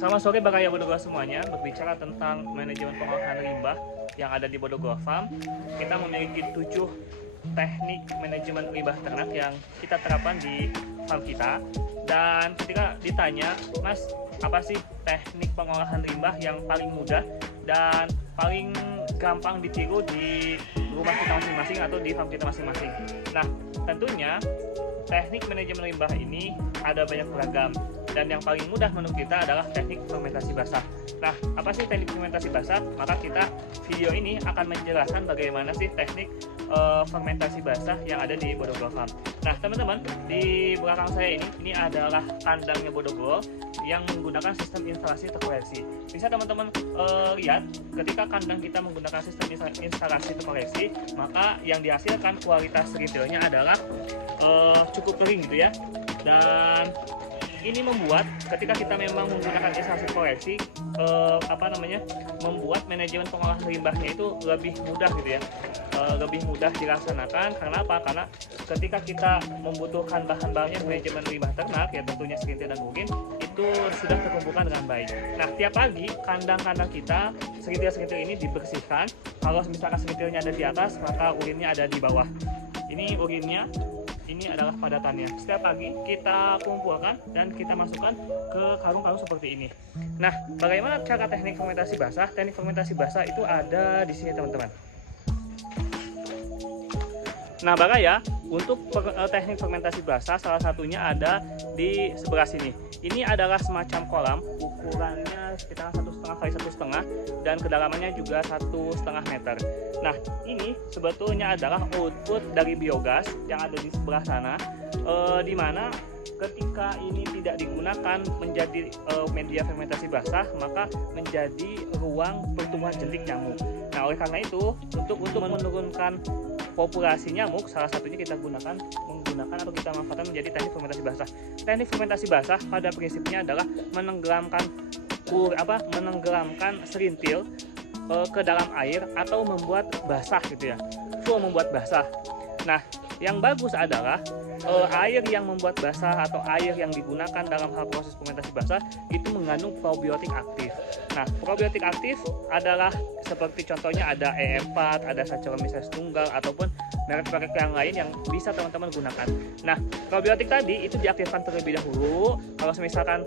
Selamat sore Bapak Ibu Bodogoro semuanya. Berbicara tentang manajemen pengolahan limbah yang ada di Bodogoro Farm, kita memiliki 7 teknik manajemen limbah ternak yang kita terapkan di farm kita. Dan ketika ditanya, Mas, apa sih teknik pengolahan limbah yang paling mudah dan paling gampang ditiru di rumah kita masing-masing atau di farm kita masing-masing? Nah, tentunya teknik manajemen limbah ini ada banyak beragam, dan yang paling mudah menurut kita adalah teknik fermentasi basah. Nah, apa sih teknik fermentasi basah? Maka video ini akan menjelaskan bagaimana sih teknik fermentasi basah yang ada di Bodogoro Farm. Nah, teman-teman, di belakang saya ini adalah kandangnya Bodogoro yang menggunakan sistem instalasi terkoreksi. Bisa teman-teman lihat, ketika kandang kita menggunakan sistem instalasi terkoreksi, maka yang dihasilkan kualitas retailnya adalah cukup kering gitu ya. Dan ini membuat ketika kita memang menggunakan instalasi koreksi, membuat manajemen pengolahan limbahnya itu lebih mudah gitu ya, lebih mudah dilaksanakan. Karena apa? Karena ketika kita membutuhkan bahan-bahannya manajemen limbah ternak, ya tentunya serintil dan urin, itu sudah terkumpulkan dengan baik. Nah, tiap pagi kandang-kandang kita, serintil-serintil ini dibersihkan. Kalau misalkan serintilnya ada di atas, maka urinnya ada di bawah. Ini urinnya, ini adalah padatannya. Setiap pagi kita kumpulkan dan kita masukkan ke karung-karung seperti ini. Nah, bagaimana cara teknik fermentasi basah? Teknik fermentasi basah itu ada di sini, teman-teman. Nah, ya, untuk teknik fermentasi basah salah satunya ada di sebelah sini. Ini adalah semacam kolam, ukurannya sekitar 1,5 kali 1,5 dan kedalamannya juga 1,5 meter. Nah, ini sebetulnya adalah output dari biogas yang ada di sebelah sana, di mana ketika ini tidak digunakan menjadi media fermentasi basah, maka menjadi ruang pertumbuhan jentik nyamuk. Nah, oleh karena itu, untuk menurunkan populasi nyamuk, salah satunya kita menggunakan atau kita manfaatkan menjadi teknik fermentasi basah. Teknik fermentasi basah pada prinsipnya adalah menenggelamkan serintil ke dalam air atau membuat basah gitu ya, membuat basah. Nah, yang bagus adalah air yang membuat basah atau air yang digunakan dalam hal proses fermentasi basah itu mengandung probiotik aktif. Nah, probiotik aktif adalah seperti contohnya ada E4, ada Saccharomyces tunggal, ataupun merek-merek yang lain yang bisa teman-teman gunakan. Nah, probiotik tadi itu diaktifkan terlebih dahulu. Kalau misalkan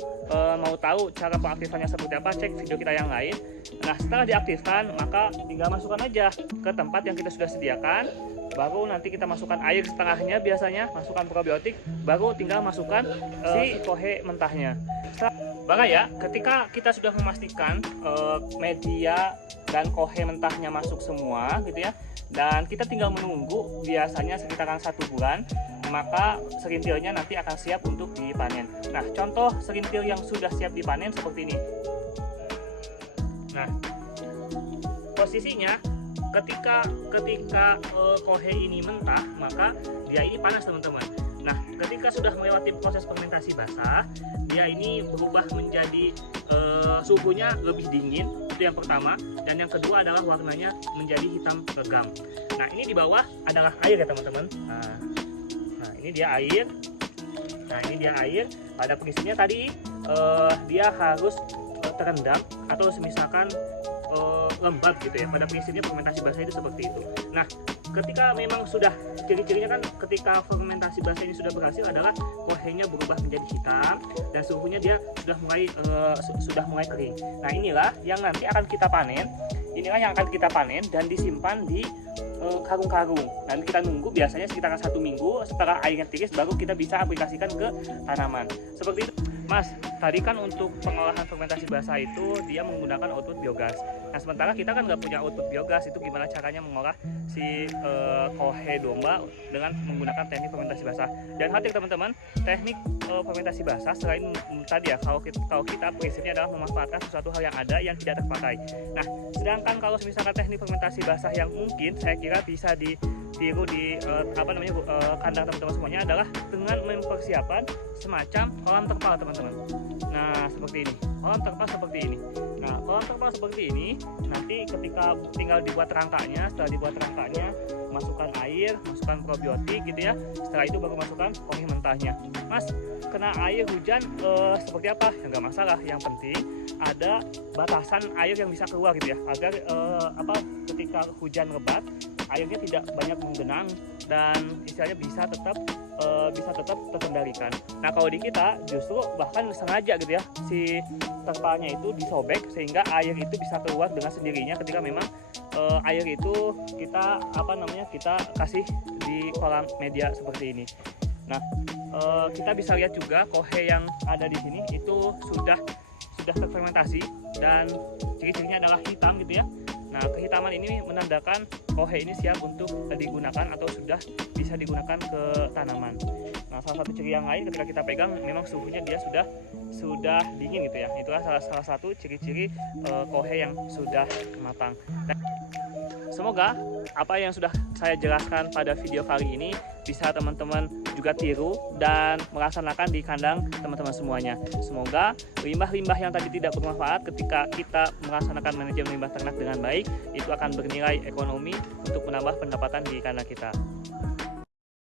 mau tahu cara pengaktifannya seperti apa, cek video kita yang lain. Nah, setelah diaktifkan, maka tinggal masukkan aja ke tempat yang kita sudah sediakan. Baru nanti kita masukkan air setengahnya, biasanya masukkan probiotik, baru tinggal masukkan si kohe mentahnya. Ya, ketika kita sudah memastikan media dan kohe mentahnya masuk semua gitu ya, dan kita tinggal menunggu biasanya sekitaran 1 bulan, maka serintilnya nanti akan siap untuk dipanen. Nah, contoh serintil yang sudah siap dipanen seperti ini. Nah, posisinya ketika kohe ini mentah, maka dia ini panas, teman-teman. Nah, ketika sudah melewati proses fermentasi basah, dia ini berubah menjadi suhunya lebih dingin, itu yang pertama. Dan yang kedua adalah warnanya menjadi hitam legam. Nah, ini di bawah adalah air ya, teman-teman. Nah, ini dia air. Nah, ini dia air. Pada prinsipnya tadi dia harus terendam atau misalkan lembab gitu ya. Pada prinsipnya fermentasi basah itu seperti itu. Nah, ketika memang sudah ciri-cirinya kan ketika fermentasi basah ini sudah berhasil adalah kohenya berubah menjadi hitam dan suhunya dia sudah mulai kering. Nah, inilah yang nanti akan kita panen. Inilah yang akan kita panen dan disimpan di karung-karung. Nanti kita nunggu biasanya sekitar 1 minggu setelah airnya tiris, baru kita bisa aplikasikan ke tanaman. Seperti itu. Mas, tadi kan untuk pengolahan fermentasi basah itu dia menggunakan output biogas. Nah, sementara kita kan nggak punya output biogas, itu gimana caranya mengolah si kohe domba dengan menggunakan teknik fermentasi basah. Dan hati teman-teman, teknik fermentasi basah selain tadi ya, kalau kita prinsipnya adalah memanfaatkan sesuatu hal yang ada yang tidak terpakai. Nah, sedangkan kalau misalkan teknik fermentasi basah yang mungkin saya kira bisa ditiru di kandang teman-teman semuanya adalah dengan mempersiapkan semacam kolam terpal teman-teman. Nah seperti ini, kolam terpal seperti ini. Nah kolam terpal seperti ini nanti ketika tinggal dibuat rangkanya, setelah dibuat rangkanya masukkan air, masukkan probiotik gitu ya. Setelah itu baru masukkan kohe mentahnya. Mas, kena air hujan seperti apa? Ya nggak masalah. Yang penting ada batasan air yang bisa keluar gitu ya, agar ketika hujan lebat airnya tidak banyak menggenang dan istilahnya bisa tetap terkendalikan. Nah kalau di kita justru bahkan sengaja gitu ya, si terpalnya itu disobek sehingga air itu bisa keluar dengan sendirinya ketika memang air itu kita kita kasih di kolam media seperti ini. Nah kita bisa lihat juga kohe yang ada di sini itu sudah terfermentasi dan ciri-cirinya adalah hitam gitu ya. Nah kehitaman ini menandakan kohe ini siap untuk digunakan atau sudah bisa digunakan ke tanaman. Nah salah satu ciri yang lain ketika kita pegang memang suhunya dia sudah dingin gitu ya. Itulah salah satu ciri-ciri kohe yang sudah matang. Nah, semoga apa yang sudah saya jelaskan pada video kali ini bisa teman-teman juga tiru dan melaksanakan di kandang teman-teman semuanya. Semoga limbah-limbah yang tadi tidak bermanfaat ketika kita melaksanakan manajemen limbah ternak dengan baik itu akan bernilai ekonomi untuk menambah pendapatan di kandang kita.